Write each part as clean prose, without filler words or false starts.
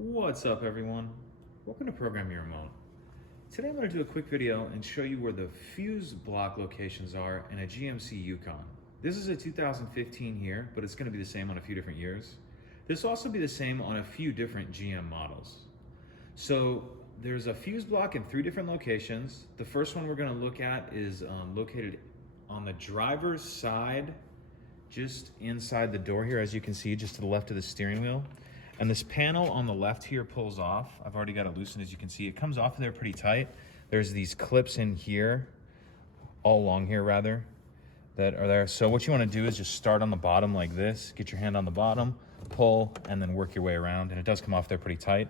What's up, everyone? Welcome to Program Your Remote. Today I'm going to do a quick video and show you where the fuse block locations are in a GMC Yukon. This is a 2015 here, but it's going to be the same on a few different years. This will also be the same on a few different GM models. So there's a fuse block in 3 different locations. The first one we're going to look at is located on the driver's side, just inside the door here, as you can see, just to the left of the steering wheel. And this panel on the left here pulls off. I've already got it loosened, as you can see. It comes off of there pretty tight. There's these clips in here, all along here rather, that are there. So what you want to do is just start on the bottom like this, get your hand on the bottom, pull, and then work your way around. And it does come off there pretty tight.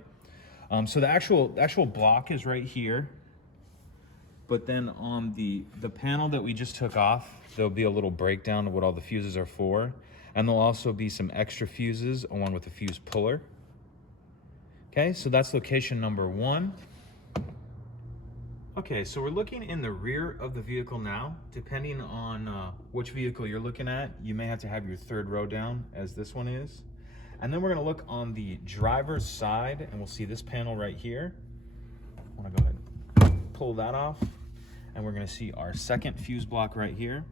So the actual block is right here. But then on the panel that we just took off, there'll be a little breakdown of what all the fuses are for. And there'll also be some extra fuses along with the fuse puller. Okay, so that's location number 1. Okay, so we're looking in the rear of the vehicle now. Depending on which vehicle you're looking at, you may have to have your 3rd row down, as this one is. And then we're gonna look on the driver's side, and we'll see this panel right here. I wanna go ahead and pull that off, and we're gonna see our 2nd fuse block right here.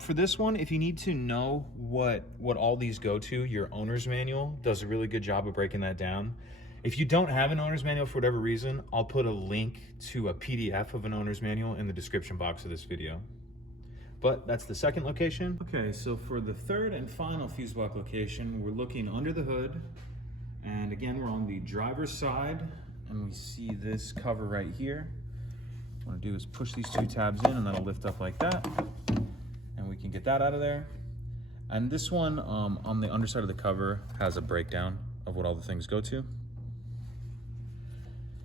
For this one, if you need to know what all these go to, your owner's manual does a really good job of breaking that down. If you don't have an owner's manual for whatever reason, I'll put a link to a PDF of an owner's manual in the description box of this video. But that's the 2nd location. Okay, so for the 3rd and final fuse block location, we're looking under the hood. And again, we're on the driver's side, and we see this cover right here. What I want to do is push these 2 tabs in, and that'll lift up like that. And we can get that out of there. And this one on the underside of the cover has a breakdown of what all the things go to.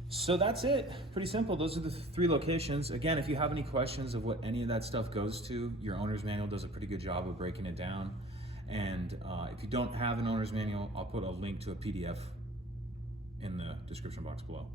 So that's it, pretty simple. Those are the 3 locations. Again, if you have any questions of what any of that stuff goes to, your owner's manual does a pretty good job of breaking it down. And if you don't have an owner's manual, I'll put a link to a PDF in the description box below.